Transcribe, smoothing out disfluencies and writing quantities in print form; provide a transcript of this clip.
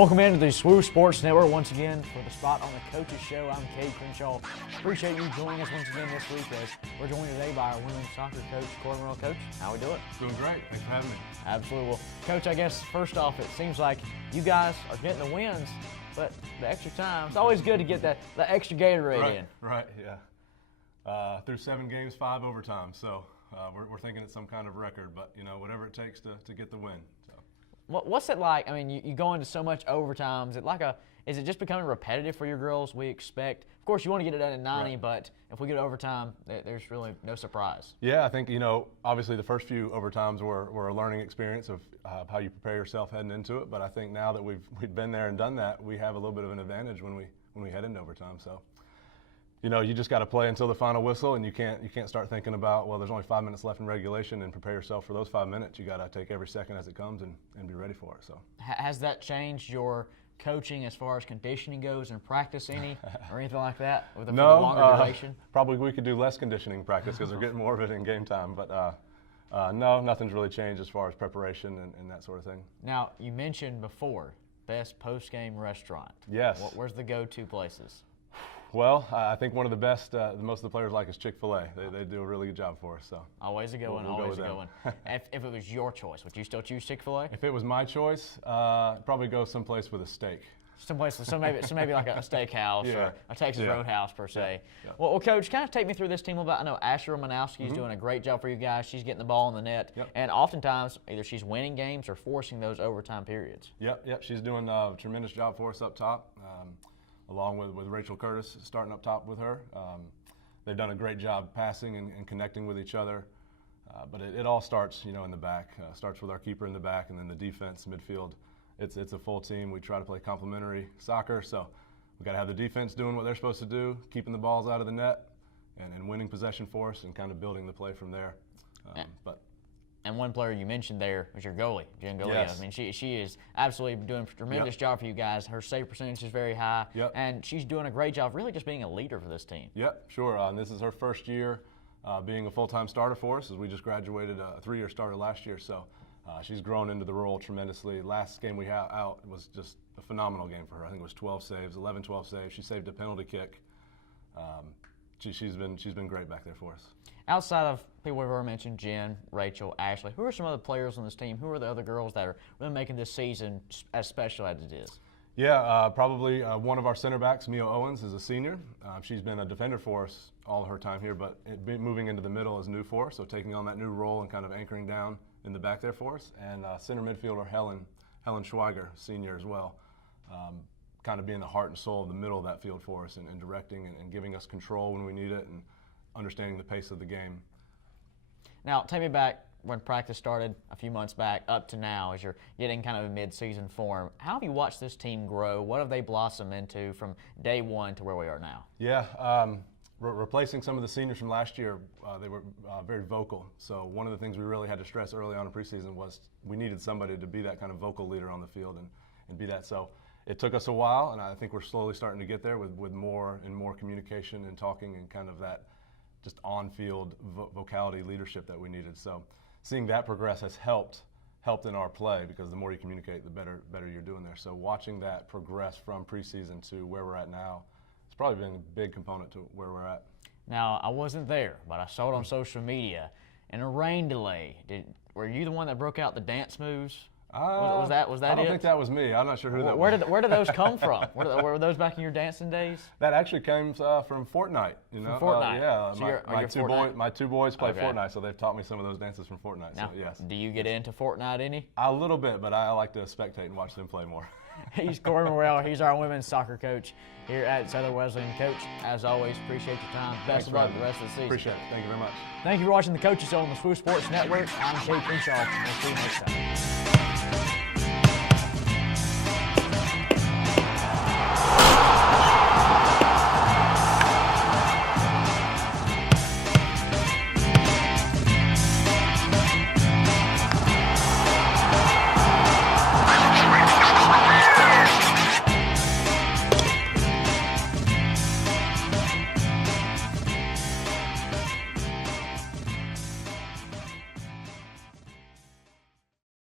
Welcome into the SWU Sports Network once again for the spot on the Coaches Show. I'm Cade Crenshaw. Appreciate you joining us once again this week as we're joined today by our women's soccer coach, Corbin Morrell. Coach, how we doing? Doing great. Thanks for having me. Absolutely. Well, Coach, I guess first off, it seems like you guys are getting the wins, but the extra time, it's always good to get the extra Gatorade in. Right, yeah. Through 7 games, 5 overtimes, so we're thinking it's some kind of record, but whatever it takes to get the win. So. What's it like? I mean, you go into so much overtime. Is it just becoming repetitive for your girls? We expect, of course, you want to get it done in 90, right. But if we get overtime, there's really no surprise. Yeah, I think, obviously the first few overtimes were a learning experience of how you prepare yourself heading into it. But I think now that we've been there and done that, we have a little bit of an advantage when we head into overtime. So, you just got to play until the final whistle, and you can't start thinking about, well, there's only 5 minutes left in regulation, and prepare yourself for those 5 minutes. You got to take every second as it comes and be ready for it. So, has that changed your coaching as far as conditioning goes and practice any or anything like that with the longer duration? Probably we could do less conditioning practice because they're getting more of it in game time. But no, nothing's really changed as far as preparation and that sort of thing. Now, you mentioned before best post-game restaurant. Yes. Where's the go-to places? Well, I think one of the best, most of the players like is Chick-fil-A. They do a really good job for us. So always a good one. Always a good one. If it was your choice, would you still choose Chick-fil-A? If it was my choice, probably go someplace with a steak. So maybe like a steakhouse or a Texas Roadhouse per se. Yeah. Well, Coach, kind of take me through this team a little bit. I know Asher Romanowski is doing a great job for you guys. She's getting the ball in the net, and oftentimes either she's winning games or forcing those overtime periods. Yep. She's doing a tremendous job for us up top. Along with Rachel Curtis starting up top with her. They've done a great job passing and connecting with each other. But it all starts, in the back. Starts with our keeper in the back, and then the defense, midfield. It's a full team. We try to play complementary soccer, so we've got to have the defense doing what they're supposed to do, keeping the balls out of the net, and winning possession for us, and kind of building the play from there. And one player you mentioned there was your goalie, Jen Galea. Yes. I mean, she is absolutely doing a tremendous job for you guys. Her save percentage is very high, and she's doing a great job really just being a leader for this team. Yep, sure. And this is her first year being a full-time starter for us, as we just graduated a 3-year starter last year. So she's grown into the role tremendously. Last game we had out was just a phenomenal game for her. I think it was 12 saves. She saved a penalty kick. She's been great back there for us. Outside of people we've already mentioned, Jen, Rachel, Ashley, who are some other players on this team? Who are the other girls that are really making this season as special as it is? Yeah, probably one of our center backs, Mia Owens, is a senior. She's been a defender for us all her time here, but moving into the middle is new for us, so taking on that new role and kind of anchoring down in the back there for us. And center midfielder Helen Schweiger, senior as well. Kind of being the heart and soul of the middle of that field for us and directing and giving us control when we need it and understanding the pace of the game. Now, take me back when practice started a few months back up to now as you're getting kind of a mid-season form. How have you watched this team grow? What have they blossomed into from day one to where we are now? Yeah, replacing some of the seniors from last year, they were very vocal. So one of the things we really had to stress early on in preseason was we needed somebody to be that kind of vocal leader on the field and be that. So it took us a while, and I think we're slowly starting to get there with more and more communication and talking and kind of that just on-field vocality leadership that we needed. So seeing that progress has helped in our play, because the more you communicate, the better you're doing there. So watching that progress from preseason to where we're at now, it's probably been a big component to where we're at. Now, I wasn't there, but I saw it on social media. In a rain delay, were you the one that broke out the dance moves? Was that it? I don't think that was me. I'm not sure who that was. was. Where did those come from? Were those back in your dancing days? That actually came from Fortnite. From Fortnite? Yeah. So my two boys play Fortnite, so they've taught me some of those dances from Fortnite. Now, so yes. Do you get into Fortnite any? A little bit, but I like to spectate and watch them play more. He's Corbin Morrell. He's our women's soccer coach here at Southern Wesleyan. Coach, as always, appreciate your time. Best of luck the rest of the season. Appreciate it. Thank you very much. Thank you for watching the Coaches Show on the SWU Sports Network. I'm Cade Crenshaw. We'll see you next time.